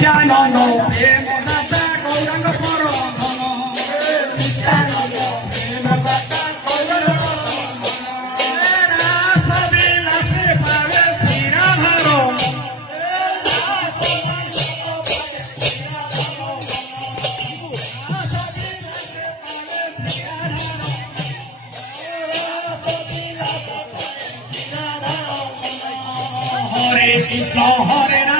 নিত্যানন্দ প্রেম দাতা গৌরাঙ্গ পরধন নিত্যানন্দ প্রেম দাতা গৌরাঙ্গ পরধন রাস বিলাসে পাবে শ্রীরাধার হরে কৃষ্ণ হরে রাম